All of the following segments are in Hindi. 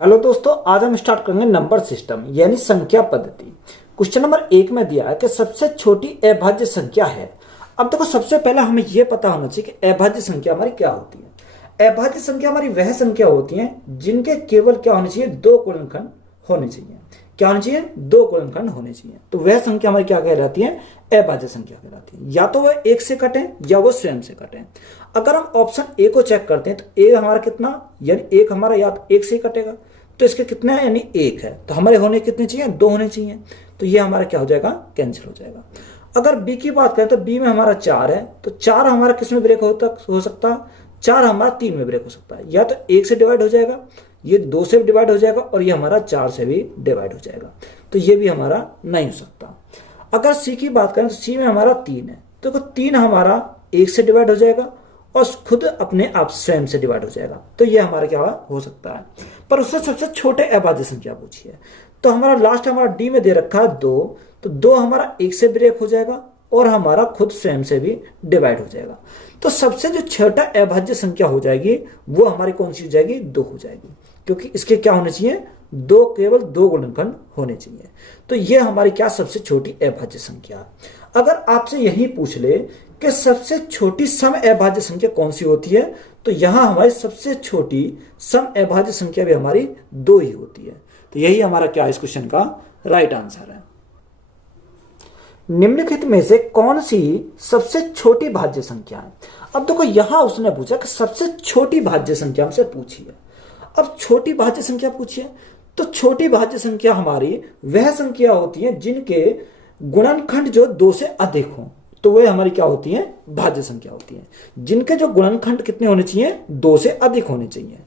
हेलो दोस्तों, आज हम स्टार्ट करेंगे नंबर सिस्टम यानी संख्या पद्धति। क्वेश्चन नंबर 1 में दिया है कि सबसे छोटी अभाज्य संख्या है। अब देखो, सबसे पहले हमें यह पता होना चाहिए कि अभाज्य संख्या हमारी क्या होती है। अभाज्य संख्या हमारी वह संख्या होती है जिनके केवल क्या होने चाहिए, दो गुणनखंड होने चाहिए। क्या होने चाहिए? दो गुणनखंड होने चाहिए। तो वह संख्या हमारी क्या कहलाती है? अभाज्य संख्या कहलाती है। या तो वह एक से कटे या वो स्वयं से कटे। अगर हम ऑप्शन ए को चेक करते हैं तो ए हमारा कितना, यानी एक हमारा या तो एक से ही कटेगा, तो इसके कितना है, यानी एक है। तो हमारे होने कितने चाहिए? दो होने चाहिए। तो ये हमारा क्या हो जाएगा? कैंसिल हो जाएगा। अगर बी की बात करें तो बी में हमारा 4 है, तो 4 हमारा किस में ब्रेक हो सकता है? 4 हमारा 3 में ब्रेक हो सकता है। या तो 1 से डिवाइड हो जाएगा, ये 2 से भी डिवाइड हो जाएगा, और ये हमारा 4 से भी डिवाइड हो जाएगा। तो ये भी हमारा नहीं हो सकता। अगर सी की बात करें तो सी में हमारा 3 है, तो 3 हमारा 1 से डिवाइड हो जाएगा और खुद अपने आप स्वयं से डिवाइड हो जाएगा। तो ये हमारा क्या हो सकता है। पर उससे सबसे छोटे अभाज्य संख्या पूछी है, तो हमारा लास्ट हमारा डी में दे रखा है 2, तो 2 हमारा 1 से ब्रेक हो जाएगा और हमारा खुद स्वयं से भी डिवाइड हो जाएगा। तो सबसे जो छोटा अभाज्य संख्या हो जाएगी वो हमारी कौन सी हो जाएगी? 2 हो जाएगी, क्योंकि इसके क्या होने चाहिए? केवल दो गुणनखंड होने चाहिए। तो ये हमारी क्या सबसे छोटी अभाज्य संख्या है। अगर आपसे यही पूछ ले कि सबसे छोटी सम अभाज्य संख्या कौन सी होती है, तो यहां हमारी सबसे छोटी सम अभाज्य संख्या भी हमारी 2 ही होती है। तो यही हमारा क्या इस क्वेश्चन का राइट आंसर है। निम्नलिखित में से कौन सी सबसे छोटी भाज्य संख्या है? अब देखो, यहां उसने पूछा कि सबसे छोटी भाज्य संख्या हमसे पूछी है। अब छोटी भाज्य संख्या पूछी है, तो छोटी भाज्य संख्या हमारी वह संख्या होती है जिनके गुणनखंड जो 2 से अधिक हो, तो वे हमारी क्या होती है? भाज्य संख्या होती है। जिनके जो गुणनखंड कितने होने चाहिए? 2 से अधिक होने चाहिए।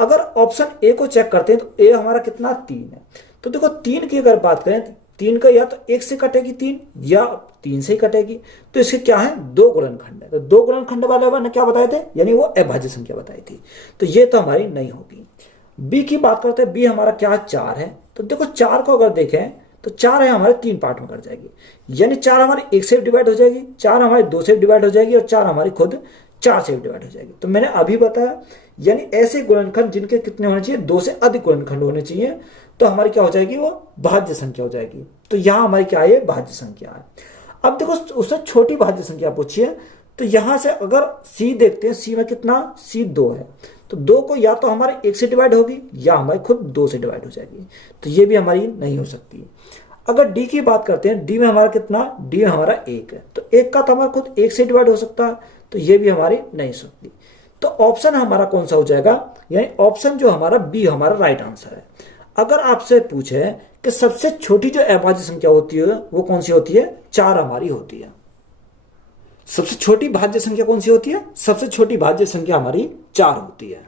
अगर ऑप्शन ए को चेक करते हैं तो ए हमारा कितना? 3 है। तो देखो, 3 की अगर बात करें, 3 का या तो 1 से कटेगी 3 या 3 से ही कटेगी। तो इसके क्या है? 2 गुणनखंड है। तो 2 गुणनखंड वाले ने क्या बताए थे? यानी वो अभाज्य संख्या बताई थी। तो ये तो हमारी नहीं होगी। बी की बात करते हैं, बी हमारा क्या? 4 है। तो देखो, 4 को अगर देखें तो 4 है हमारे 3 पार्ट में कट जाएगी, यानी 4 हमारी 1 से डिवाइड हो जाएगी, 4 हमारी 2 से डिवाइड हो जाएगी और 4 हमारी खुद 4 से डिवाइड हो जाएगी। तो मैंने अभी बताया, यानी ऐसे गुणनखंड जिनके कितने होने चाहिए? 2 से अधिक गुणनखंड होने चाहिए, तो हमारी क्या हो जाएगी? वो भाज्य संख्या हो जाएगी। तो यहां हमारी क्या है? भाज्य संख्या है। अब देखो, उससे छोटी भाज्य संख्या पूछी है, तो यहां से अगर सी देखते हैं, सी में कितना? सी 2 है। तो 2 को या तो हमारे 1 से डिवाइड होगी या हमारी खुद 2 से डिवाइड हो जाएगी। तो ये भी हमारी नहीं हो सकती। अगर डी की बात करते हैं, डी में हमारा कितना? डी में हमारा 1 है। तो 1 का तो हमारा खुद 1 से डिवाइड हो सकता है, तो ये भी हमारी नहीं हो सकती। तो ऑप्शन हमारा कौन सा हो जाएगा? यानी ऑप्शन जो हमारा बी हमारा राइट आंसर है। अगर आपसे पूछे कि सबसे छोटी जो अभाज्य संख्या होती है वो कौन सी होती है? 4 हमारी होती है। सबसे छोटी भाज्य संख्या कौन सी होती है? सबसे छोटी भाज्य संख्या हमारी 4 होती है।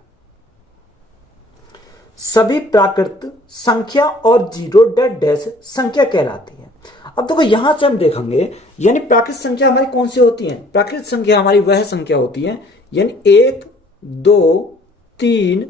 सभी प्राकृत संख्या और जीरो डेड डैश संख्या कहलाती है। अब देखो, यहां से हम देखेंगे, यानी प्राकृत संख्या हमारी कौन सी होती है? प्राकृत संख्या हमारी वह संख्या होती है, यानी 1 2 3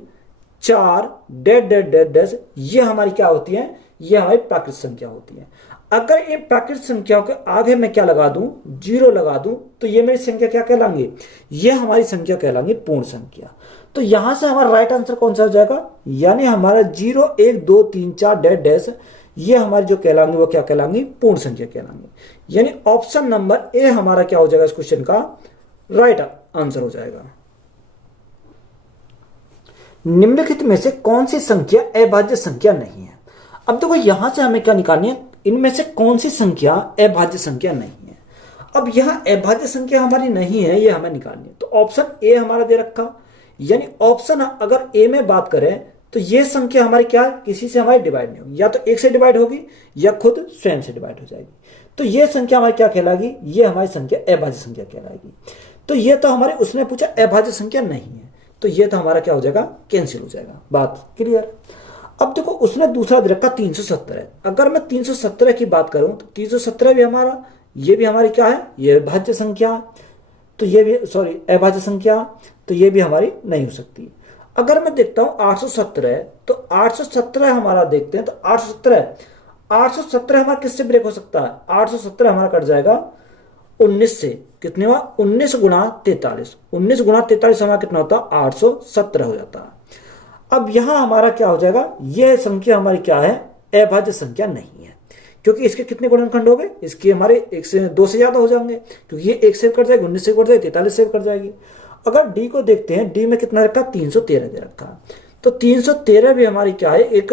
4 डेड डेड डेड डैश, ये हमारी क्या होती है? ये हमारी प्राकृत संख्या होती है। अगर इन प्राकृत संख्याओं के आगे मैं क्या लगा दूं? 0 लगा दूं, तो ये मेरी संख्या क्या कहलाएंगी? ये हमारी संख्या कहलाएंगी पूर्ण संख्या। तो यहां से हमारा राइट आंसर कौन सा हो जाएगा? यानी हमारा 0 1 2 3 4 डेड डैश, ये हमारी जो कहलाएंगे वो क्या कहलाएंगी? पूर्ण संख्या कहलाएंगे। यानी ऑप्शन नंबर ए हमारा क्या हो जाएगा इस क्वेश्चन का राइट आंसर हो जाएगा। निम्नलिखित में से कौन सी संख्या अभाज्य संख्या नहीं है? अब देखो, यहां से हमें क्या निकालनी है? इनमें से कौन सी संख्या अभाज्य संख्या नहीं है? अब यहां अभाज्य संख्या हमारी नहीं है, ये हमें निकालनी है। तो ऑप्शन ए हमारा दे रखा, यानी ऑप्शन अगर ए में बात करें तो ये संख्या हमारी क्या है? किसी से हमारी डिवाइड नहीं होगी, या तो 1 से डिवाइड होगी या खुद स्वयं से डिवाइड हो जाएगी। तो ये संख्या हमारी क्या कहलाएगी? ये हमारी संख्या अभाज्य संख्या कहलाएगी। तो ये तो हमारे उसने पूछा अभाज्य संख्या नहीं है, तो ये तो हमारा क्या हो जाएगा? कैंसिल हो जाएगा। बात क्लियर? अब देखो, उसने दूसरा दे रखा 370 है। अगर मैं 317 की बात करूं तो 317 भी हमारा, ये भी हमारी क्या है? ये भाज्य संख्या, तो ये भी अभाज्य संख्या, तो ये भी हमारी नहीं हो सकती। अगर मैं देखता हूं 817 है, तो 817 हमारा देखते हैं, तो 817 हमारा किससे ब्रेक हो सकता है? 817 हमारा कट जाएगा 19 से। कितने हुआ? 19 गुणा 43, 19 गुणा 43 हमारा कितना होता है? 817 हो जाता है। अब यहां हमारा क्या हो जाएगा, यह संख्या हमारी क्या है, अभाज्य संख्या नहीं है, क्योंकि इसके कितने गुणनखंड हो गए, इसके हमारे एक से दो से ज्यादा हो जाएंगे, क्योंकि ये एक से कट जाएगी, 19 से कट जाएगी, 43 से कट जाएगी। अगर डी को देखते हैं, डी में कितना रखा, 313 दे रखा, तो 313 भी हमारी क्या है, एक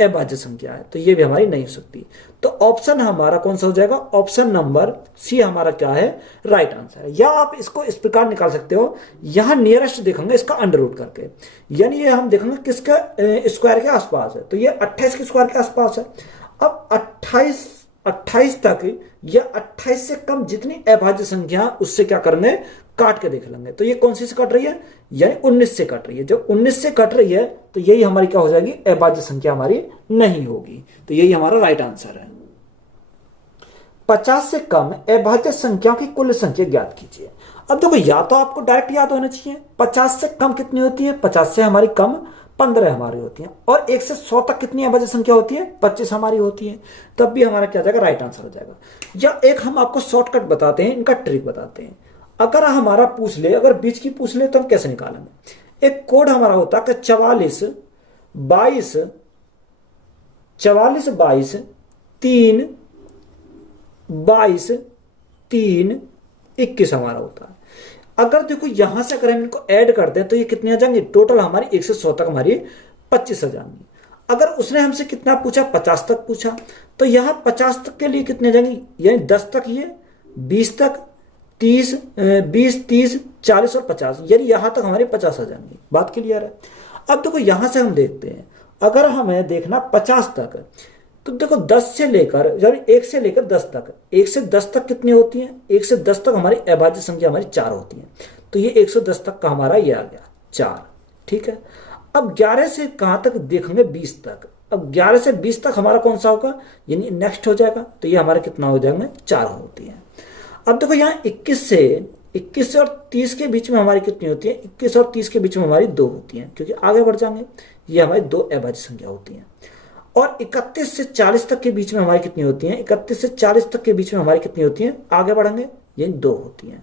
अभाज्य संख्या है, तो ये भी हमारी नहीं हो सकती। तो ऑप्शन हमारा कौन सा हो जाएगा, ऑप्शन नंबर सी हमारा क्या है, राइट आंसर है। या आप इसको इस प्रकार निकाल सकते हो, यहां नियरेस्ट देखेंगे इसका अंडर रूट करके, यानी ये हम देखेंगे किसका स्क्वायर के आसपास है, तो ये 28 के स्क्वायर के आसपास है। अब 28 तक या 28 से कम जितनी अभाज्य संख्या उससे क्या करेंगे, काट के देख लेंगे। तो ये कौन सी से कट रही है, यानी 19 से कट रही है। जब 19 से कट रही है तो यही हमारी क्या हो जाएगी, अभाज्य संख्या हमारी नहीं होगी। तो यही हमारा राइट आंसर है। 50 से कम अभाज्य संख्याओं की कुल संख्या ज्ञात कीजिए। अब देखो, या तो आपको डायरेक्ट याद होना चाहिए 50 से कम कितनी होती है, 50 से हमारी कम 15 हमारी होती है, और 1 से 100 तक कितनी अभाज्य संख्या होती है, 25 हमारी होती है। तब भी हमारा क्या जाएगा, राइट आंसर हो जाएगा। या एक हम आपको शॉर्टकट बताते हैं, इनका ट्रिक बताते हैं। अगर हमारा पूछ ले, अगर बीच की पूछ ले तो हम कैसे निकालेंगे। एक कोड हमारा होता है कि 44 22 3 22 3 21 हमारा होता है। अगर देखो यहां से अगर हम इनको ऐड करते हैं तो ये कितनी आ जाएंगी, टोटल हमारी 1 से 100 तक हमारी 25 आ जाएंगी। अगर उसने हमसे कितना पूछा, 50 तक पूछा, तो यहां 50 तक के लिए कितने जाएंगी, यानी 10 तक ये, 20 तक, 20 30 40 और 50, यानी यहां तक हमारी 50 आ जाएंगी। बात क्लियर है। अब देखो यहां से हम देखते हैं, अगर हमें देखना 50 तक, तो देखो 10 से लेकर, यानी 1 से लेकर 10 तक, 1 से 10 तक कितनी होती है, 1 से 10 तक हमारी अभाज्य संख्या हमारी 4 होती है। तो ये 110 तक का हमारा ये आ गया 4, ठीक है। अब 11 से कहां तक देखेंगे, 20 तक। अब 11 से 20 तक हमारा कौन सा होगा, यानी नेक्स्ट हो जाएगा। तो ये हमारा कितना हो जाएंगे, 4 होती है। अब देखो यहाँ 21 और 30 के बीच में हमारी कितनी होती है, 21 और 30 के बीच में हमारी 2 होती है, क्योंकि आगे बढ़ जाएंगे, ये हमारी 2 अभाज्य संख्या होती है। और 31 से 40 तक के बीच में हमारी कितनी होती है, 31 से 40 तक के बीच में हमारी कितनी होती है, आगे बढ़ेंगे, ये 2 होती है।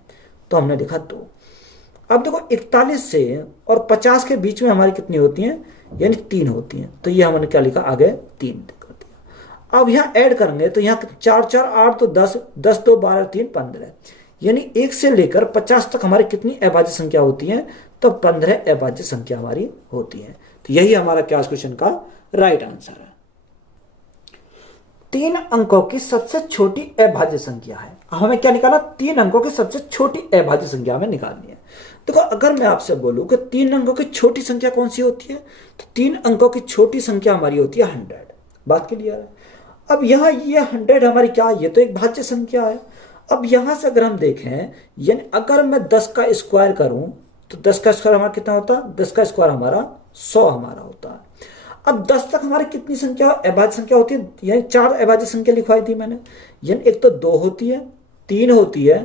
तो हमने लिखा 2। अब देखो 41 से और 50 के बीच में हमारी कितनी होती है, यानी 3 होती है। तो ये हमने क्या लिखा, आगे 3 कर दिया। अब यहाँ ऐड करेंगे तो यहाँ 4 4 8 तो 10 10 2 12 3 15, यानी 1 से लेकर 50 तक हमारी कितनी अभाज्य संख्या होती है, तो 15 अभाज्य संख्या हमारी होती है। तो यही हमारा क्या क्वेश्चन का राइट आंसर है। 3 अंकों की सबसे छोटी अभाज्य संख्या है। हमें क्या निकाला, 3 अंकों की सबसे छोटी अभाज्य संख्या हमें निकालनी है। देखो अगर मैं आपसे बोलूं कि 3 अंकों की छोटी संख्या कौन सी होती है, तो 3 अंकों की छोटी संख्या हमारी होती है 100। बात क्लियर है। अब यहाँ ये 100 हमारी क्या है, ये तो एक भाज्य संख्या है। अब यहां से अगर हम देखें, यानी अगर मैं 10 का स्क्वायर करूं तो 10 का स्क्वायर हमारा कितना होता है, 10 का स्क्वायर हमारा 100 हमारा होता है। अब 10 तक हमारी कितनी संख्या अभाज्य संख्या होती है, यानी 4 अभाज्य संख्या लिखवाई थी मैंने, यानी एक तो 2 होती है, 3 होती है,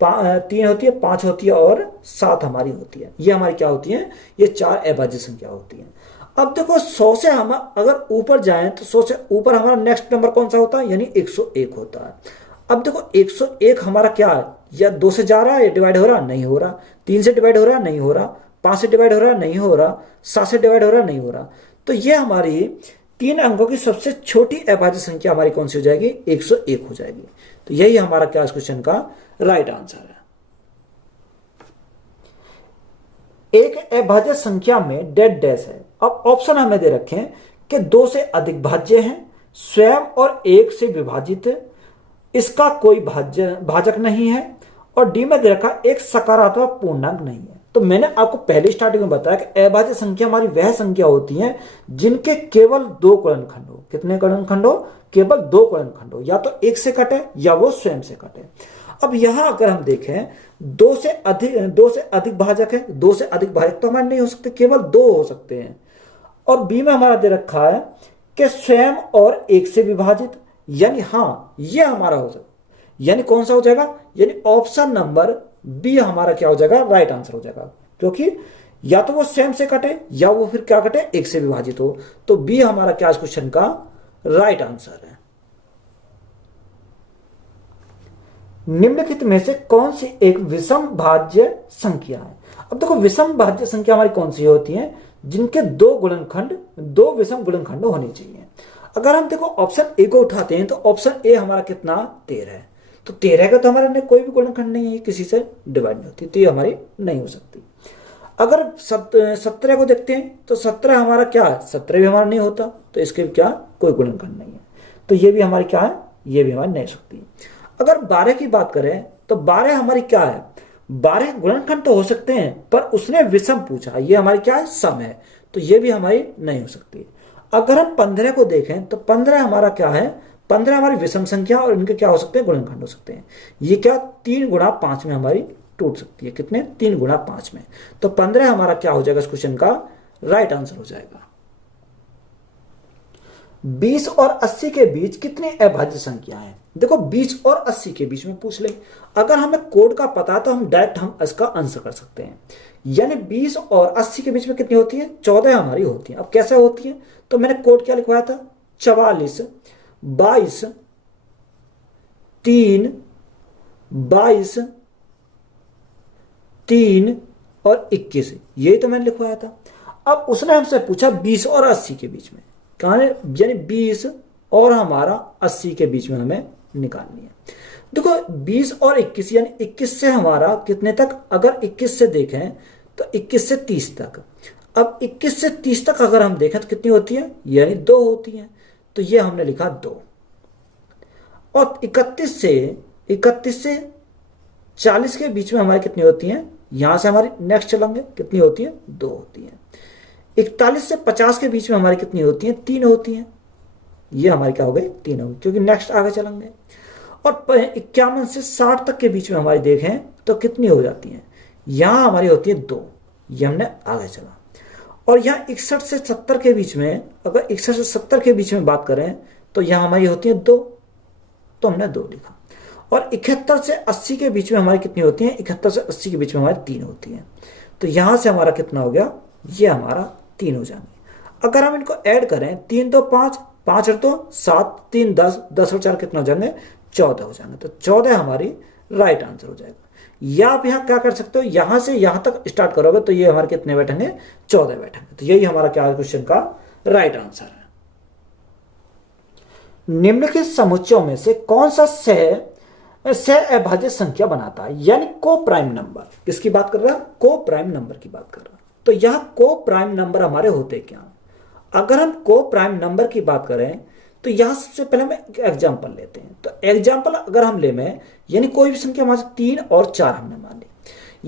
5 होती है और 7 हमारी होती है। ये हमारी क्या होती है, ये 4 अभाज्य संख्या होती है। अब देखो 100 से हम अगर ऊपर जाएं तो 100 से ऊपर हमारा नेक्स्ट नंबर कौन सा होता है, यानी 101 होता है। अब देखो 101 हमारा क्या है, या 2 से जा रहा है, डिवाइड हो रहा नहीं हो रहा, 3 से डिवाइड हो रहा नहीं हो रहा, 5 से डिवाइड हो रहा नहीं हो रहा, 7 से डिवाइड हो रहा नहीं हो रहा। तो ये हमारी 3 अंकों की सबसे छोटी अभाज्य संख्या हमारी कौन सी हो जाएगी, 101 हो जाएगी। तो यही हमारा क्या इस क्वेश्चन का राइट आंसर है। एक अभाज्य संख्या में डेड डैश है। अब ऑप्शन हमें दे रखे हैं कि 2 से अधिक भाज्य हैं, स्वयं और 1 से विभाजित, इसका कोई भाजक नहीं है, और डी में दे रखा एक सकारात्मक पूर्णांक नहीं है। तो मैंने आपको पहले स्टार्टिंग में बताया कि अभाज्य संख्या हमारी वह संख्या होती है जिनके केवल 2 गुणनखंड हो। कितने गुणनखंड हो, केवल 2 गुणनखंड हो, या तो 1 से कटे या वो स्वयं से कटे। अब यहां अगर हम देखें 2 से अधिक भाजक है, 2 से अधिक भाजक तो हमारे नहीं हो सकते, केवल 2 हो सकते हैं। और बी में हमारा दे रखा है कि स्वयं और 1 से विभाजित, यानी हाँ ये हमारा हो सकता, यानी कौन सा हो जाएगा, यानी ऑप्शन नंबर बी हमारा क्या हो जाएगा, राइट आंसर हो जाएगा। क्योंकि या तो वो स्वयं से कटे या वो फिर क्या कटे, 1 से विभाजित हो। तो बी हमारा क्या इस क्वेश्चन का राइट आंसर है। निम्नलिखित में से कौन सी एक विषम भाज्य संख्या है। अब देखो विषम भाज्य संख्या हमारी कौन सी होती है, जिनके दो गुणनखंड, दो विषम गुणनखंड होने चाहिए। अगर हम देखो ऑप्शन ए को उठाते हैं तो ऑप्शन ए हमारा कितना 13 है, तो 13 का तो हमारे अंदर कोई भी गुणनखंड नहीं है, किसी से डिवाइड नहीं होती, तो ये हमारी नहीं हो सकती। अगर 17 को देखते हैं तो 17 हमारा क्या है, 17 भी हमारा नहीं होता, तो इसके क्या कोई गुणनखंड नहीं है, तो ये भी हमारी क्या है, ये भी हमारी नहीं हो सकती। अगर 12 की बात करें तो 12 हमारी क्या है, 12 गुणनखंड तो हो सकते हैं पर उसने विषम पूछा, ये हमारी क्या है, सम है, तो ये भी हमारी नहीं हो सकती। अगर हम 15 को देखें तो 15 हमारा क्या है, 15 हमारी विषम संख्या और इनके क्या हो सकते हैं, गुणनखंड हो सकते हैं। ये क्या 3 गुणा 5 में हमारी टूट सकती है, कितने, 3 गुणा 5 में, तो 15 हमारा क्या हो जाएगा इस क्वेश्चन का राइट आंसर हो जाएगा। 20 और 80 के बीच कितनी अभाज्य संख्या है, देखो 20 और 80 के बीच में पूछ ले, अगर हमें कोड का पता है तो हम डायरेक्ट हम इसका आंसर कर सकते हैं। यानी 20 और 80 के बीच में कितनी होती है, 14 हमारी होती है। अब कैसे होती है, तो मैंने कोड क्या लिखवाया था, 44, 22, 3, 22, 3 और 21, यही तो मैंने लिखवाया था। अब उसने हमसे पूछा 20 और 80 के बीच में, कहा यानी 20 और हमारा 80 के बीच में हमें निकालनी है। देखो 20 और 21 यानी 21 से हमारा कितने तक, अगर 21 से देखें तो 21 से 30 तक। अब 21 से 30 तक अगर हम देखें तो कितनी होती है, यानी 2 होती है, तो ये हमने लिखा 2। और 31 से 40 के बीच में हमारी कितनी होती है, यहां से हमारी नेक्स्ट चलेंगे, कितनी होती है, 2 होती है। 41 से 50 के बीच में हमारी कितनी होती है, 3 होती है, ये हमारी क्या हो गई, 3 होगी, क्योंकि नेक्स्ट आगे चलेंगे। और 51 से 60 तक के बीच में हमारी देखें तो कितनी हो जाती है, यहां हमारी होती है 2, ये हमने आगे चला। और यहाँ 61 से 70 के बीच में, अगर 61 से 70 के बीच में बात करें तो यहाँ हमारी होती है 2, तो हमने 2 लिखा। और 71 से 80 के बीच में हमारी कितनी होती है, 71 से 80 के बीच में हमारी 3 होती है, तो यहां से हमारा कितना हो गया, ये हमारा 3 हो जाएंगे। अगर हम इनको ऐड करें, 3 तो 5, 5 और 2 7, 3 10, 10 और 4 कितना हो जाएंगे, 14 हो जाएंगे, तो 14 हमारी राइट आंसर हो जाएगा। या आप यहाँ क्या कर सकते हो, यहां से यहां तक स्टार्ट करोगे तो ये हमारे कितने बैठेंगे, 14 बैठेंगे, तो यही हमारा क्या क्वेश्चन का राइट आंसर है। निम्नलिखित समुच्चयों में से कौन सा सह अभाज्य संख्या बनाता है, यानी को प्राइम नंबर, किसकी बात कर रहा है, को प्राइम नंबर की बात कर रहा है। तो यहां को प्राइम नंबर हमारे होते क्या, अगर हम को प्राइम नंबर की बात करें तो यहां सबसे पहले हम एक एग्जाम्पल लेते हैं। तो एग्जाम्पल अगर हम ले में, यानी कोई भी संख्या हमारे 3 और 4 हमने मान ली,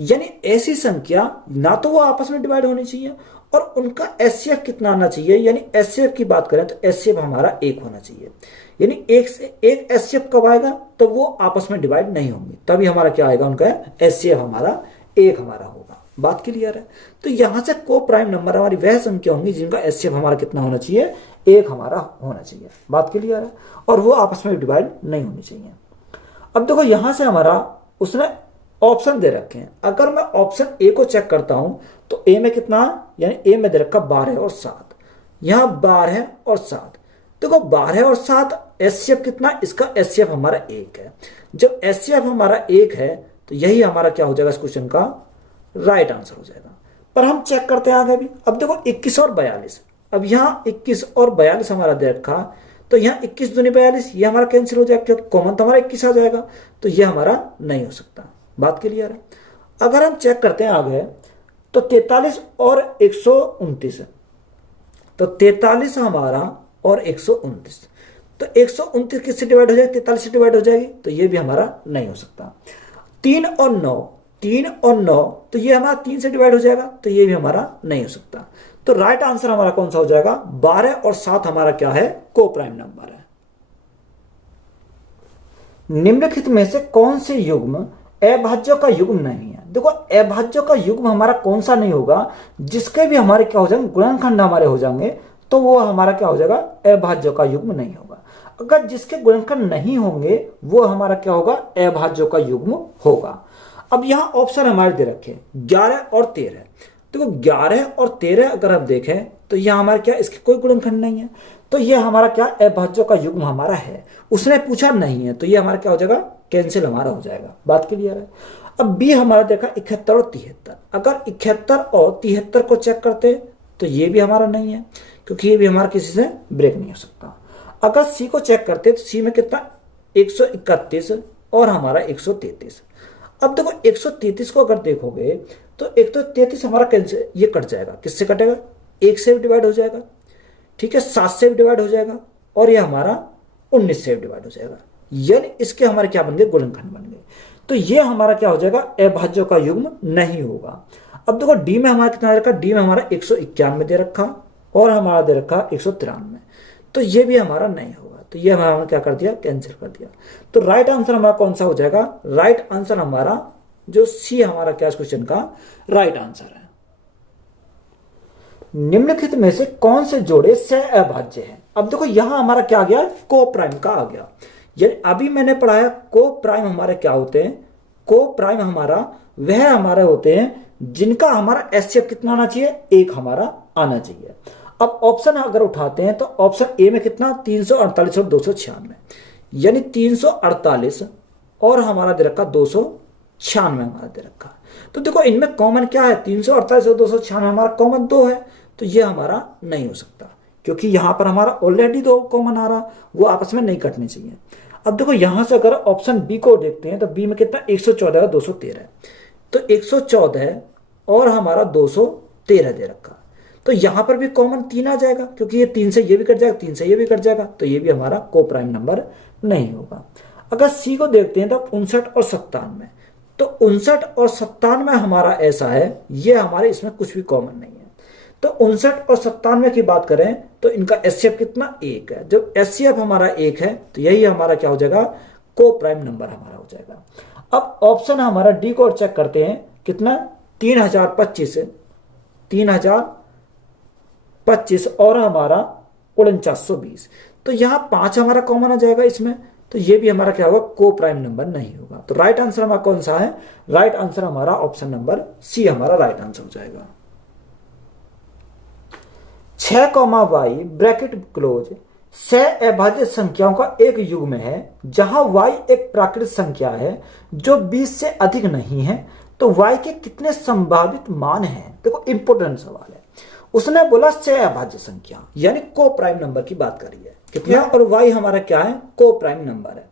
यानी ऐसी संख्या ना तो वो आपस में डिवाइड होनी चाहिए और उनका एचसीएफ कितना आना चाहिए, यानी एचसीएफ की बात करें तो एचसीएफ हमारा 1 होना चाहिए। यानी एक से एक एचसीएफ कब आएगा, तो वो आपस में डिवाइड नहीं होंगे, तभी हमारा क्या आएगा, उनका एचसीएफ हमारा 1 हमारा होगा। बात क्लियर है। तो यहां से को प्राइम नंबर हमारी वह संख्या होंगी जिनका एचसीएफ हमारा कितना होना चाहिए, 1 हमारा होना चाहिए। बात क्लियर है, और वो आपस में डिवाइड नहीं होनी चाहिए। अब देखो यहां से हमारा उसने ऑप्शन दे रखे हैं, अगर मैं ऑप्शन ए को चेक करता हूं तो ए में कितना, यानी ए में दे रखा 12 और 7, यहां 12 और 7। देखो 12 और 7 एचसीएफ कितना, इसका एचसीएफ हमारा 1 है। जब एचसीएफ हमारा 1 है तो यही हमारा क्या हो जाएगा, इस क्वेश्चन का राइट आंसर हो जाएगा। पर हम चेक करते हैं आगे भी। अब देखो 21 और 42, अब यहाँ 21 और 42 हमारा दे रखा, तो यहाँ 21 दूनी 42, ये हमारा कैंसिल हो जाएगा क्योंकि कॉमन तो हमारा 21 आ जाएगा, तो ये हमारा नहीं हो सकता। बात क्लियर है। अगर हम चेक करते हैं आगे तो 43 और 129, तो 43 हमारा और 129, तो 129 किससे डिवाइड हो जाएगी, 43 से डिवाइड हो जाएगी, तो ये भी हमारा नहीं हो सकता। 3 और 9, 3 और 9, तो ये हमारा 3 से डिवाइड हो जाएगा, तो ये भी हमारा नहीं हो सकता। तो राइट आंसर हमारा कौन सा हो जाएगा, 12 और 7 हमारा क्या है, को प्राइम नंबर है। निम्नलिखित में से कौन से युग्म अभाज्यों का युग्म नहीं है। देखो अभाज्यों का युग्म हमारा कौन सा नहीं होगा, जिसके भी हमारे क्या हो जाएंगे, गुणनखंड हमारे हो जाएंगे, तो वो हमारा क्या हो जाएगा, अभाज्यों का युग्म नहीं होगा। अगर जिसके गुणनखंड नहीं होंगे वो हमारा क्या होगा, अभाज्यों का युग्म होगा। अब यहां ऑप्शन हमारे दे रखे 11 और 13। देखो 11 और 13 अगर हम देखें तो यह हमारा क्या, इसके कोई गुणनखंड नहीं है, तो यह हमारा क्या अभाज्यों का युग्म हमारा है। उसने पूछा नहीं है, तो यह हमारा क्या हो जाएगा, कैंसिल हमारा हो जाएगा। बात क्लियर है। अब बी हमारा देखा 71 और 73। अगर 71 और 73 को चेक करते तो ये भी हमारा नहीं है, क्योंकि ये भी हमारा किसी से ब्रेक नहीं हो सकता। अगर सी को चेक करते तो सी में कितना 131 और हमारा 133। अब देखो 133 को अगर देखोगे तो 133 हमारा कैंसिल, ये कट जाएगा, किससे कटेगा, 1 से भी डिवाइड हो जाएगा, ठीक है, 7 से भी डिवाइड हो जाएगा, और ये हमारा 19 से भी डिवाइड हो जाएगा, यानी इसके हमारे क्या बन गए, गुणनखंड बन गए। तो ये हमारा क्या हो जाएगा, अभाज्यों का युग्म नहीं होगा। अब देखो डी में हमारा कितना दे रखा, डी में हमारा 191 दे रखा और हमारा दे रखा 193, तो ये भी हमारा नहीं होगा। तो ये हमारा क्या कर दिया, कैंसिल कर दिया। तो राइट आंसर हमारा कौन सा हो जाएगा, राइट आंसर हमारा जो सी हमारा क्या क्वेश्चन का राइट आंसर है। निम्नलिखित में से कौन से जोड़े सह-अभाज्य हैं। अब देखो यहां हमारा क्या आ गया, को प्राइम का आ गया। यानी अभी मैंने पढ़ाया को प्राइम हमारे क्या होते हैं, को प्राइम हमारा वह हमारे होते हैं जिनका हमारा एचसीएफ कितना आना चाहिए, 1 हमारा आना चाहिए। अब ऑप्शन अगर उठाते हैं तो ऑप्शन ए में कितना 348 और 296, यानी 348 और हमारा दे रखा 296 हमारा दे रखा। तो देखो इनमें कॉमन क्या है, 348 और 296 हमारा कॉमन 2 है, तो ये हमारा नहीं हो सकता, क्योंकि यहां पर हमारा ऑलरेडी 2 कॉमन आ रहा, वो आपस में नहीं कटने चाहिए। अब देखो यहां से अगर ऑप्शन बी को देखते हैं तो बी में कितना 114 और 213, तो 114 और हमारा 213 दे रखा, तो यहां पर भी कॉमन 3 आ जाएगा, क्योंकि ये 3 से ये भी कट जाएगा, 3 से ये भी कट जाएगा, तो ये भी हमारा को प्राइम नंबर नहीं होगा। अगर सी को देखते हैं तो 59 और 97, तो 59 और 97 हमारा ऐसा है, ये हमारे इसमें कुछ भी कॉमन नहीं है। तो 59 और 97 की बात करें तो इनका एचसीएफ कितना 1 है। जब एचसीएफ हमारा 1 है तो यही हमारा क्या हो जाएगा, को प्राइम नंबर हमारा हो जाएगा। अब ऑप्शन हमारा डी को चेक करते हैं, कितना 3025 और हमारा 4920, तो यहां 5 हमारा कॉमन आ जाएगा इसमें, तो ये भी हमारा क्या होगा, को प्राइम नंबर नहीं होगा। तो राइट आंसर हमारा कौन सा है, राइट आंसर हमारा ऑप्शन नंबर सी हमारा राइट आंसर हो जाएगा। 6, y ब्रैकेट क्लोज सह-अभाज्य संख्याओं का एक युग्म है जहां y एक प्राकृत संख्या है जो 20 से अधिक नहीं है, तो y के कितने संभावित मान हैं। देखो इंपोर्टेंट सवाल है, उसने बोला सह-अभाज्य संख्या यानी को प्राइम नंबर की बात करी है, कितना, और y हमारा क्या है, को प्राइम नंबर है।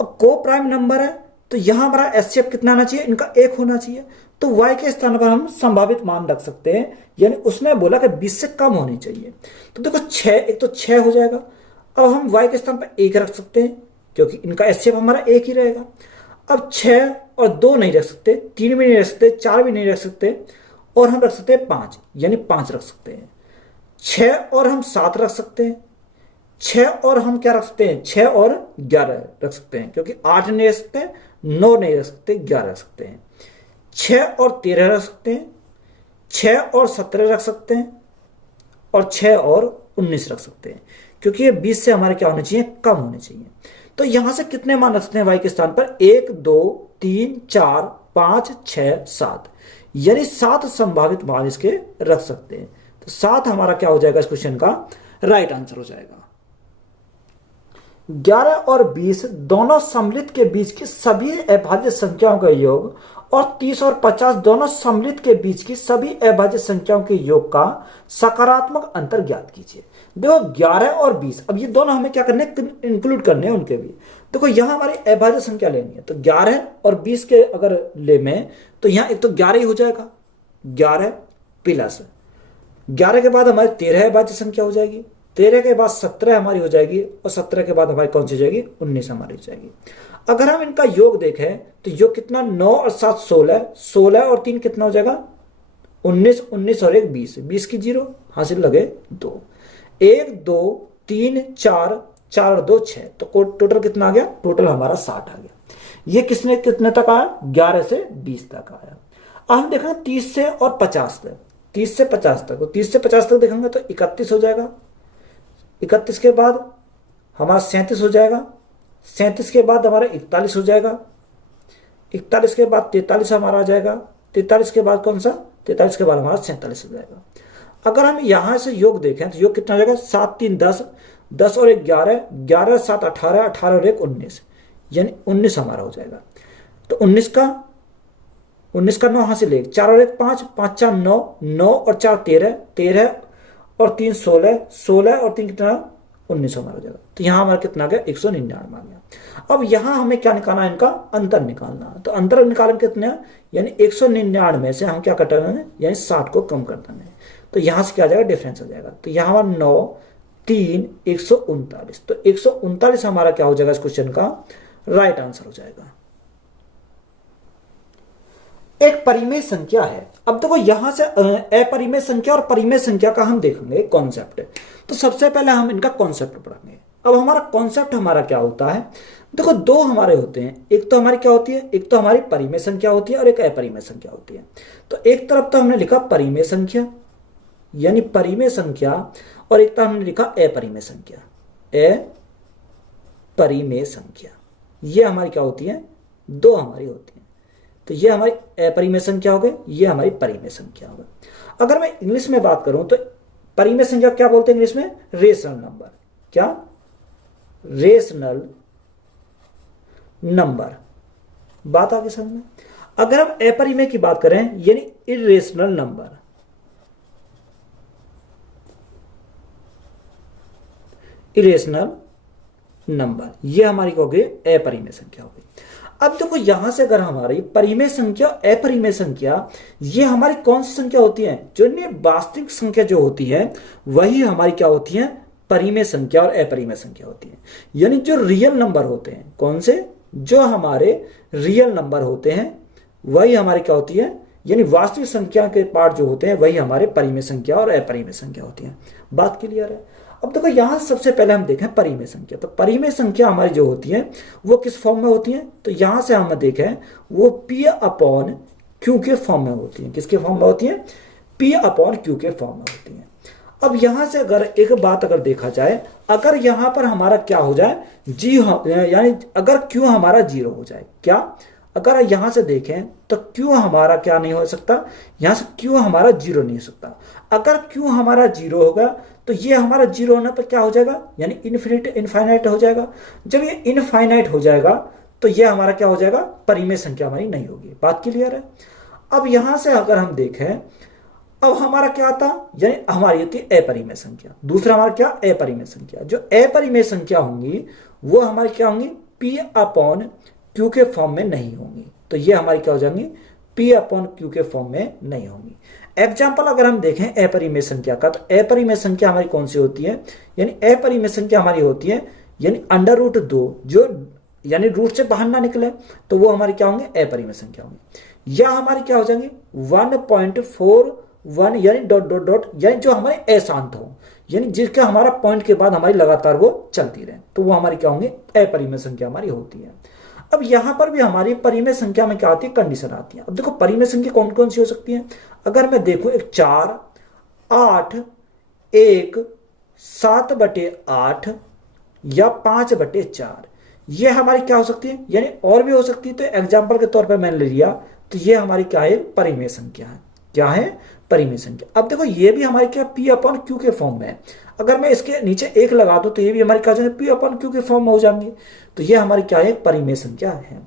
अब को प्राइम नंबर है तो यहां हमारा एचसीएफ कितना आना चाहिए, इनका 1 होना चाहिए, तो y के स्थान पर हम संभावित मान रख सकते हैं, यानी उसने बोला कि 20 से कम होनी चाहिए। तो देखो 6, एक तो 6 हो जाएगा। अब हम y के स्थान पर 1 रख सकते हैं, क्योंकि इनका एचसीएफ हमारा 1 ही रहेगा। अब 6 और 2 नहीं रख सकते, 3 भी नहीं रख सकते, 4 भी नहीं रख सकते, और हम रख सकते हैं 5, यानी 5 रख सकते हैं। 6 और हम 7 रख सकते हैं, 6 और हम क्या रख सकते हैं, 6 और 11 रख सकते हैं, क्योंकि 8 नहीं रख सकते, 9 नहीं रख सकते, 11 रख सकते हैं। 6 और 13 रख सकते हैं, 6 और 17 रख सकते हैं, और 6 और 19 रख सकते हैं, क्योंकि ये 20 से हमारे क्या होने चाहिए, कम होने चाहिए। तो यहां से कितने मान रख सकते हैं y के स्थान पर, 1 2 3 4 5 6 7, यानी 7 संभावित मान इसके रख सकते हैं। तो 7 हमारा क्या हो जाएगा, इस क्वेश्चन का राइट आंसर हो जाएगा। 11 और 20 दोनों सम्मिलित के बीच की सभी अभाज्य संख्याओं का योग और 30 और 50 दोनों सम्मिलित के बीच की सभी अभाज्य संख्याओं के योग का सकारात्मक अंतर ज्ञात कीजिए। देखो 11 और 20, अब ये दोनों हमें क्या करने, इंक्लूड करने हैं उनके भी। देखो यहां हमारी अभाज्य संख्या लेनी है, तो 11 और 20 के अगर ले में, तो यहां एक तो 11 ही हो जाएगा, 11 प्लस 11 के बाद हमारी 13 अभाज्य संख्या हो जाएगी, 13 के बाद 17 हमारी हो जाएगी, और 17 के बाद हमारी कौन सी हो जाएगी, 19 हमारी हो जाएगी। अगर हम इनका योग देखें तो योग कितना, 9 और 7 16, 16 और 3 कितना हो जाएगा, 19, 19 और 1 20, 20 की 0 हासिल लगे 2, 1 2 3 4 4 और 2 6, तो टोटल कितना आ गया, टोटल हमारा 60 आ गया। ये किसने कितने तक आया, 11 से 20 तक आया। अब हम देखेंगे 30 से और 50 तक, 30 से 50 तक, तो 30 से 50 तक देखेंगे तो 31 हो जाएगा, 31 के बाद हमारा 37 हो जाएगा, 37 के बाद हमारा 41 हो जाएगा, 41 के बाद 43 हमारा आ जाएगा, 43 के बाद कौन सा, 43 के बाद हमारा 47 हो जाएगा। अगर हम यहां से योग देखें तो योग कितना हो जाएगा, 7 3 10, 10 और 1 11, 11 7 18, 18 और 1 19, यानी 19 हमारा हो जाएगा। तो 19 का 19 का 9 हासिल 1, 4 और 1 5, 5 4 9, 9 और 4 13, 13 और 3 16, 16 और 3 कितना 19 हमारा हो जाएगा। तो यहाँ हमारा कितना आ गया 199 आ गया। अब यहाँ हमें क्या निकालना है, इनका अंतर निकालना है। तो अंतर निकालने कितने, यानी 199 से हम क्या कटेंगे, यानी 60 को कम कर देंगे। तो यहाँ से क्या आ जाएगा, डिफरेंस हो जाएगा। तो यहाँ हमारा 9 3 139, तो 139 हमारा क्या हो जाएगा इस क्वेश्चन का राइट आंसर हो जाएगा। एक परिमेय संख्या है। अब देखो यहां से अपरिमेय संख्या और परिमेय संख्या का हम देखेंगे कॉन्सेप्ट। तो सबसे पहले हम इनका कॉन्सेप्ट पढ़ेंगे। अब हमारा कॉन्सेप्ट हमारा क्या होता है, देखो दो हमारे होते हैं, एक तो हमारी क्या होती है, एक तो हमारी परिमेय संख्या होती है और एक अपरिमेय संख्या होती है। तो एक तरफ तो हमने लिखा परिमेय संख्या यानी परिमेय संख्या, और एक तरफ हमने लिखा अपरिमेय संख्या, अपरिमेय संख्या। ये हमारी क्या होती है, दो हमारी होती है। तो ये हमारी अपरिमेय संख्या हो गई, ये हमारी परिमेय संख्या हो गई। अगर मैं इंग्लिश में बात करूं तो परिमेय संख्या क्या बोलते हैं इंग्लिश में, रेशनल नंबर। क्या, रेशनल नंबर। बात आगे समझ में। अगर हम अपरिमेय की बात करें यानी इरेशनल नंबर, इरेशनल नंबर, ये हमारी क्या हो गई, अपरिमेय संख्या हो गई। अब देखो यहां से अगर हमारी परिमेय संख्या अपरिमेय संख्या, ये हमारी कौन सी संख्या होती है, जो वास्तविक संख्या जो होती है वही हमारी क्या होती है, परिमेय संख्या और अपरिमेय संख्या होती है। यानी जो रियल नंबर होते हैं, कौन से, जो हमारे रियल नंबर होते हैं वही हमारी क्या होती है, यानी वास्तविक संख्या के पार्ट जो होते हैं वही हमारे परिमेय संख्या और अपरिमेय संख्या होती है। बात क्लियर है। अब देखो यहां सबसे पहले हम देखें परिमेय संख्या। तो परिमेय संख्या हमारी जो होती है वो किस फॉर्म में होती है, तो यहां से हम देखें वो P अपॉन Q के फॉर्म में होती है। किसके फॉर्म में होती है, P अपॉन Q के फॉर्म में होती है। अब यहां से अगर एक बात अगर देखा जाए, अगर यहां पर हमारा क्या हो जाए, जी यानी अगर Q हमारा 0 हो जाए, क्या, अगर यहां से देखें तो Q हमारा क्या नहीं हो सकता, यहां से Q हमारा 0 नहीं हो सकता। अगर Q हमारा 0 होगा तो ये हमारा 0 होने पर क्या हो जाएगा, यानी इनफाइनाइट हो जाएगा। जब ये इनफाइनाइट हो जाएगा तो ये हमारा क्या हो जाएगा, परिमेय संख्या हमारी नहीं होगी। बात क्लियर है। अब यहां से अगर हम देखें, अब हमारा क्या आता, यानी हमारी होती है अपरिमेय संख्या। दूसरा हमारा क्या, अपरिमेय संख्या। जो अपरिमेय संख्या होंगी वो हमारी क्या होंगी, P अपॉन Q के फॉर्म में नहीं होंगी। तो ये हमारी क्या हो जाएंगी, P अपॉन Q के फॉर्म में नहीं होंगी। एग्जाम्पल अगर हम देखें अपरिमेय संख्या का, तो अपरिमेय संख्या हमारी कौन सी होती है, यानी अपरिमेय संख्या हमारी होती है यानी √2, जो यानी रूट से बाहर ना निकले, तो वो हमारी क्या होंगे, अपरिमेय संख्या होंगी। या हमारी क्या हो जाएंगी 1.41 यानी डॉट डॉट डॉट, यानी जो हमारे अशांत हो, यानी जिसका हमारा पॉइंट के बाद हमारी लगातार वो चलती रहे, तो वो हमारी क्या होंगे, अपरिमेय संख्या हमारी होती है। अब यहां पर भी हमारी परिमेय संख्या में क्या आती है, कंडीशन आती है। अब देखो परिमेय संख्या कौन कौन सी हो सकती है, अगर मैं देखूं एक 4 8 1 7/8 या 5/4, ये हमारी क्या हो सकती है, यानी और भी हो सकती है। तो एग्जाम्पल के तौर पर मैंने ले लिया, तो ये हमारी क्या है, परिमेय संख्या है। क्या है, परिमेय संख्या। अब देखो ये भी हमारी क्या, P अपॉन Q के फॉर्म में है। अगर मैं इसके नीचे 1 लगा दूं तो ये भी हमारी क्या हो जाएंगे, P अपॉन Q के फॉर्म में हो जाएंगे। तो ये हमारी क्या है, परिमेय संख्या है।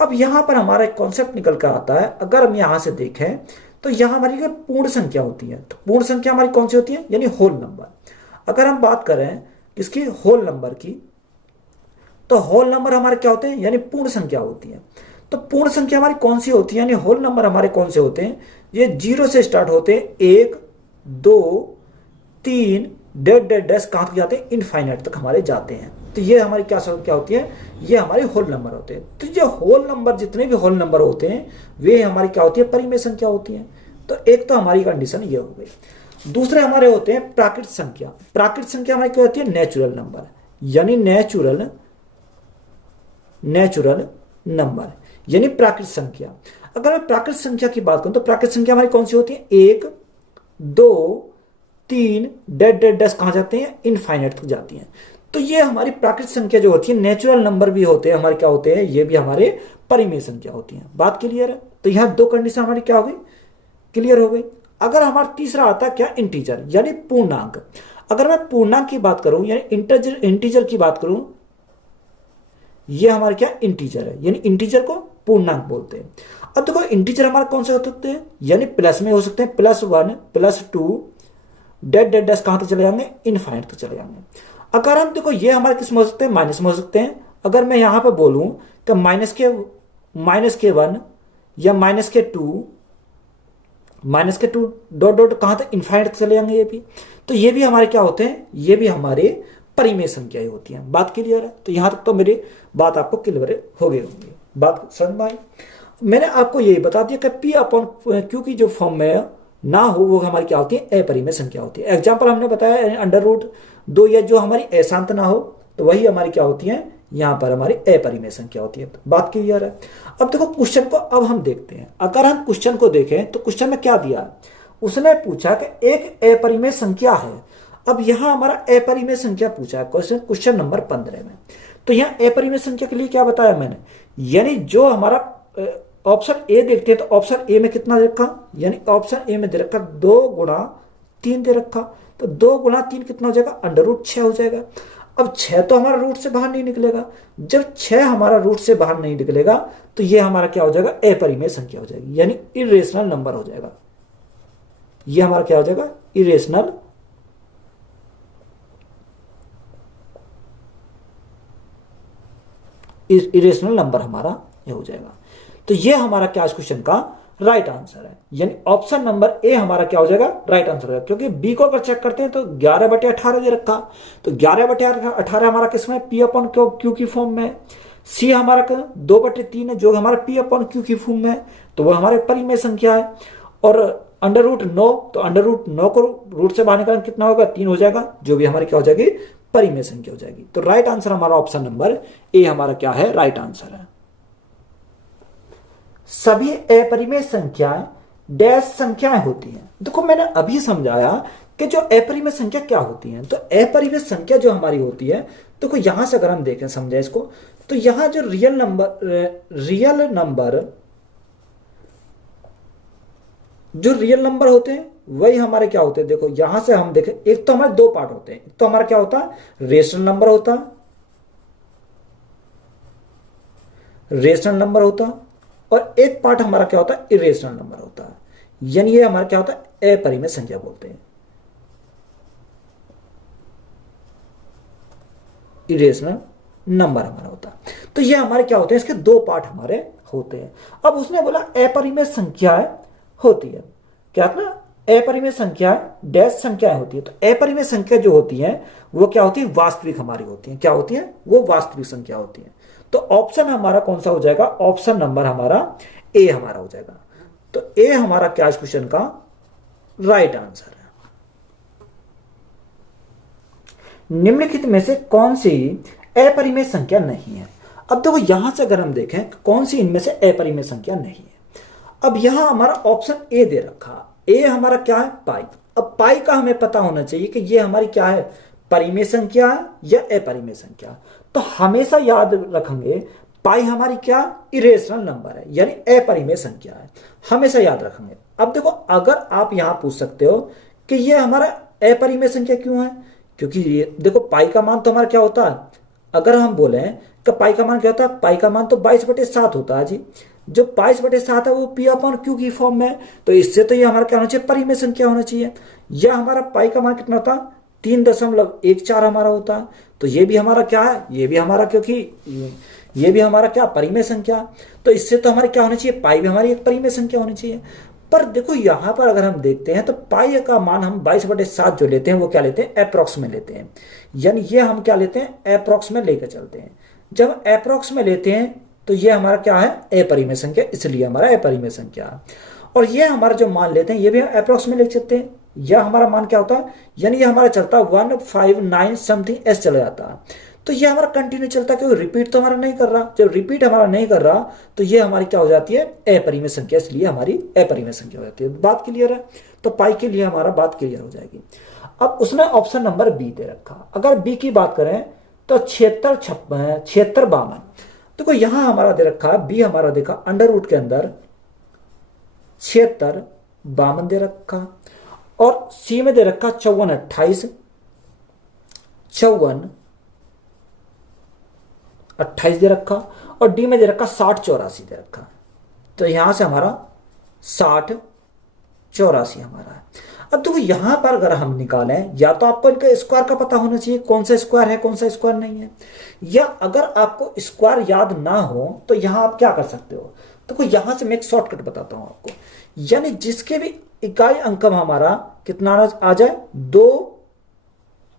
अब यहां पर हमारा एक कॉन्सेप्ट निकल कर आता है। अगर हम यहां से देखें तो यहां हमारी क्या पूर्ण संख्या होती है। तो पूर्ण संख्या हमारी कौन सी होती है, यानी होल नंबर। अगर हम बात करें इसकी होल नंबर की, तो होल नंबर हमारे क्या होते हैं, यानी पूर्ण संख्या होती है। तो पूर्ण संख्या हमारी कौन सी होती है, यानी होल नंबर हमारे कौन से होते हैं, ये 0 से स्टार्ट होते हैं, 1 2 3 डैश कहां तक जाते हैं, इनफाइनाइट तक हमारे जाते हैं। तो ये हमारी क्या होती है, ये हमारे होल नंबर होते हैं। तो ये होल नंबर, जितने भी होल नंबर होते हैं वे हमारी क्या होती है, परिमेय संख्या होती है। तो एक तो हमारी कंडीशन ये हो गई। दूसरे हमारे होते हैं प्राकृत संख्या। प्राकृत संख्या हमारी क्या होती है, नेचुरल नंबर, यानी नेचुरल नंबर यानी प्राकृत संख्या। अगर मैं प्राकृत संख्या की बात करूं तो प्राकृत संख्या हमारी कौन सी होती है, 1 2 3 डैश कहां जाते हैं, इनफाइनाइट तक जाती हैं। तो ये हमारी प्राकृत संख्या जो होती है, नेचुरल नंबर भी होते हैं हमारे, क्या होते हैं, ये भी हमारे परिमेय संख्या होती है। बात क्लियर है। तो यहां दो कंडीशन हमारी क्या हो गई, क्लियर हो गई। अगर हमारा तीसरा आता है क्या, इंटीजर यानी पूर्णांक। अगर मैं पूर्णांक की बात करूं यानी इंटीजर की बात करूं, ये हमारे क्या, इंटीजर है, यानी इंटीजर को पूर्णांक बोलते हैं। अब देखो इंटीजर हमारे कौन से हो सकते हैं, यानी प्लस में हो सकते हैं, +1 +2 डेड डेड डैश कहां तक चले जाएंगे, इनफाइनाइट तक चले जाएंगे। अगर हम देखो ये हमारे किस में हो सकते हैं, माइनस में हो सकते हैं। अगर मैं यहां पे बोलूं कि -के 1 या -के 2 डॉट डॉट कहां तक, इनफाइनाइट तक चले जाएंगे ये भी। तो ये भी हमारे क्या होते हैं, ये भी हमारे परिमेय संख्याएं होती हैं। बात क्लियर है? तो यहां तक तो मेरी बात आपको क्लियर हो गई होगी, बात समझ में आई। मैंने आपको यही बता दिया कि P अपॉन Q की जो फॉर्म में ना हो वो हमारी क्या होती है, अपरिमेय संख्या होती है। एग्जाम्पल हमने बताया √2 या जो हमारी अशांत ना हो तो वही हमारी क्या होती है, यहां पर हमारी अपरिमेय संख्या होती है। बात क्लियर है? अब देखो क्वेश्चन को अब हम देखते हैं। अगर हम क्वेश्चन को देखें तो क्वेश्चन में क्या दिया, उसने पूछा कि एक अपरिमेय संख्या है। अब यहां हमारा अपरिमेय संख्या पूछा है क्वेश्चन नंबर 15 में। तो यहां अपरिमेय संख्या के लिए क्या बताया मैंने, यानी जो हमारा ऑप्शन ए देखते हैं तो ऑप्शन ए में कितना दे रखा, यानी ऑप्शन ए में दे रखा 2 गुणा 3 दे रखा। तो 2 गुणा 3 कितना हो जाएगा, √6 हो जाएगा। अब 6 तो हमारा रूट से बाहर नहीं निकलेगा। जब 6 हमारा रूट से बाहर नहीं निकलेगा तो ये हमारा क्या हो जाएगा, अपरिमेय संख्या हो जाएगी, यानी इरेशनल नंबर हो जाएगा। ये हमारा क्या हो जाएगा, इरेशनल नंबर हमारा ये हो जाएगा। तो ये हमारा क्या क्वेश्चन का राइट आंसर है, यानी ऑप्शन नंबर ए हमारा क्या हो जाएगा, राइट आंसर है। क्योंकि बी को अगर चेक करते हैं तो 11/18 दे रखा, तो 11/18 हमारा किसमें, P अपॉन Q की फॉर्म में। सी हमारा 2/3 है जो हमारा P अपॉन Q की फॉर्म में, तो वो हमारे परिमेय संख्या है। और √9, तो √9 को रूट से बाहर निकालना कितना होगा, 3 हो जाएगा, जो भी हमारी क्या हो जाएगी, परिमेय संख्या हो जाएगी। तो राइट आंसर हमारा ऑप्शन नंबर ए हमारा क्या है, राइट आंसर है। सभी अपरिमेय संख्याएं डैश संख्याएं होती हैं। देखो मैंने अभी समझाया कि जो अपरिमेय संख्या क्या होती है। तो अपरिमेय संख्या जो हमारी होती है, देखो यहां से अगर हम देखें, समझे इसको, तो यहां जो रियल नंबर होते हैं वही हमारे क्या होते हैं। देखो यहां से हम देखें, एक तो हमारे 2 पार्ट होते हैं। एक तो हमारा क्या होता है, रेशनल नंबर होता है, और एक पार्ट हमारा क्या होता है, इरेशनल नंबर होता है। यानी ये हमारा क्या होता है, अपरिमेय संख्या बोलते हैं, इरेशनल नंबर हमारा होता है। तो ये हमारे क्या होते हैं, इसके 2 पार्ट हमारे होते हैं। अब उसने बोला अपरिमेय संख्याएं होती है, क्या ना, अपरिमेय संख्याएं डैश संख्याएं होती है। तो अपरिमेय संख्या जो होती है वो क्या होती है, वास्तविक हमारी होती है। क्या होती है, वो वास्तविक संख्या होती है। तो ऑप्शन हमारा कौन सा हो जाएगा, ऑप्शन नंबर हमारा ए हमारा हो जाएगा। तो ए हमारा क्या इस क्वेश्चन का राइट आंसर है। निम्नलिखित में से कौन सी अपरिमेय संख्या नहीं है। अब देखो यहां से अगर हम देखें कौन सी इनमें से अपरिमेय संख्या नहीं है। अब यहां हमारा ऑप्शन ए दे रखा, ए हमारा क्या है, पाई। अब पाई का हमें पता होना चाहिए कि ये हमारी क्या है, परिमेय संख्या या अपरिमेय संख्या। तो हमेशा याद रखेंगे पाई हमारी क्या, इरेशनल नंबर है, यानी अपरिमेय संख्या है, हमेशा याद रखेंगे। अब देखो अगर आप यहां पूछ सकते हो कि ये हमारा अपरिमेय संख्या क्यों है, क्योंकि ये देखो पाई का मान तो हमारा क्या होता है, अगर हम बोले कि पाई का मान क्या होता है, पाई का मान तो 22/7 होता है जी। जो 22/7 है वो P अपॉन Q की फॉर्म में, तो इससे तो ये हमारा क्या होना चाहिए, परिमेय संख्या होना चाहिए। यह हमारा पाई का मान कितना होता, 3.14 हमारा होता है। तो ये भी हमारा क्या है, ये भी हमारा, क्योंकि ये भी हमारा क्या, परिमेय संख्या। तो इससे तो हमारे क्या होना चाहिए, पाई भी हमारी एक परिमेय संख्या होनी चाहिए। पर देखो यहां पर अगर हम देखते हैं तो पाई का मान हम 22/7 जो लेते हैं वो क्या लेते हैं, अप्रोक्स में लेते हैं। यानी ये हम क्या लेते हैं, अप्रोक्स में लेकर चलते हैं। जब अप्रोक्स में लेते हैं तो ये हमारा क्या है, अपरिमेय संख्या, इसलिए हमारा अपरिमेय संख्या है। और ये हमारा जो मान लेते हैं ये भी अप्रोक्स में ले सकते हैं। यह हमारा मान क्या होता है, यानी ये हमारा चलता है 159 समथिंग एस चला जाता है। तो ये हमारा कंटिन्यू चलता है, क्योंकि रिपीट तो हमारा नहीं कर रहा। जब रिपीट हमारा नहीं कर रहा तो ये हमारी क्या हो जाती है, अपरिमेय संख्या, इसलिए हमारी अपरिमेय संख्या हो जाती है। बात क्लियर है? तो पाई के लिए हमारा बात क्लियर हो जाएगी। अब उसने ऑप्शन नंबर बी दे रखा। अगर बी की बात करें तो 76 52। देखो यहां हमारा दे रखा है, बी हमारा देखा अंडर रूट के अंदर 76 52 दे रखा, और सी में दे रखा 54 28 54 28 दे रखा, और डी में दे रखा 60 84 दे रखा। तो यहां से हमारा 60 84 हमारा है। अब देखो यहां पर अगर हम निकालें, या तो आपको इनका स्क्वायर का पता होना चाहिए, कौन सा स्क्वायर है कौन सा स्क्वायर नहीं है, या अगर आपको स्क्वायर याद ना हो तो यहां आप क्या कर सकते हो, देखो यहां से मैं एक शॉर्टकट बताता हूं आपको, यानी जिसके भी इकाई अंक में हमारा कितना आ जाए, 2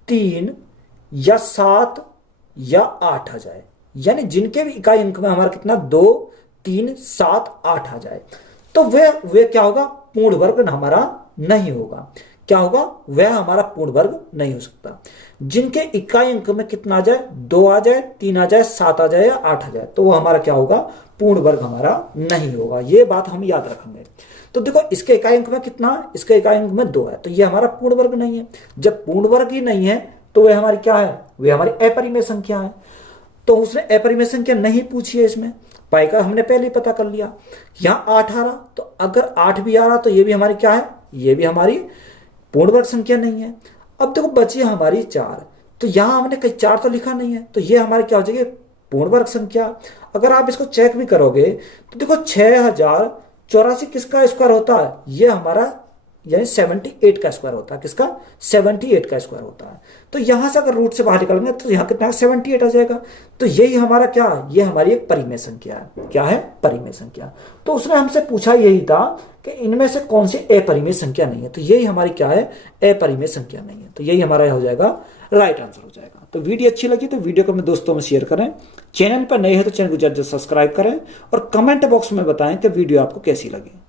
3 या 7 या 8 आ जाए, यानी जिनके भी इकाई अंक में हमारा कितना 2 3 7 8 आ जाए, तो वे क्या होगा, पूर्ण वर्ग हमारा नहीं होगा। क्या होगा, वह हमारा पूर्ण वर्ग नहीं हो सकता। जिनके इकाई अंक में कितना आ जाए, 2 आ जाए, 3 आ जाए, 7 आ जाए या 8 आ जाए, तो वो हमारा क्या होगा, पूर्ण वर्ग हमारा नहीं होगा। ये बात हम याद रखेंगे। तो देखो इसके इकाई अंक में कितना, इसके इकाई अंक में 2 है, तो ये हमारा पूर्ण वर्ग नहीं है। जब पूर्ण वर्ग ही नहीं है तो वह हमारी क्या है, वे हमारी अपरिमेय संख्या है। तो उसने अपरिमेय संख्या नहीं पूछी है इसमें, पाई का हमने पहले ही पता कर लिया। यहां 8 आ रहा, तो अगर 8 भी आ रहा तो ये भी हमारी क्या है, ये भी हमारी पूर्ण वर्ग संख्या नहीं है। अब देखो बची हमारी 4, तो यहां हमने कहीं 4 तो लिखा नहीं है, तो ये हमारी क्या हो जाएगी, पूर्ण वर्ग संख्या। अगर आप इसको चेक भी करोगे तो देखो 6084 किसका स्क्वायर होता है, ये हमारा यानी 78 का स्क्वायर होता है। किसका, 78 का स्क्वायर होता है। तो यहां से अगर रूट से बाहर निकालेंगे तो यहां कितना 78 आ जाएगा। तो यही हमारा क्या है, ये हमारी एक परिमेय संख्या है। क्या है, परिमेय संख्या। तो उसने हमसे पूछा यही था कि इनमें से कौन सी अपरिमेय संख्या नहीं है, तो यही हमारी क्या है, अपरिमेय संख्या नहीं है। तो यही हमारा हो जाएगा राइट आंसर हो जाएगा। तो वीडियो अच्छी लगी तो वीडियो को अपने दोस्तों में शेयर करें, चैनल पर नए हैं तो चैनल को जल्द सब्सक्राइब करें और कमेंट बॉक्स में बताएं कि वीडियो आपको कैसी लगी।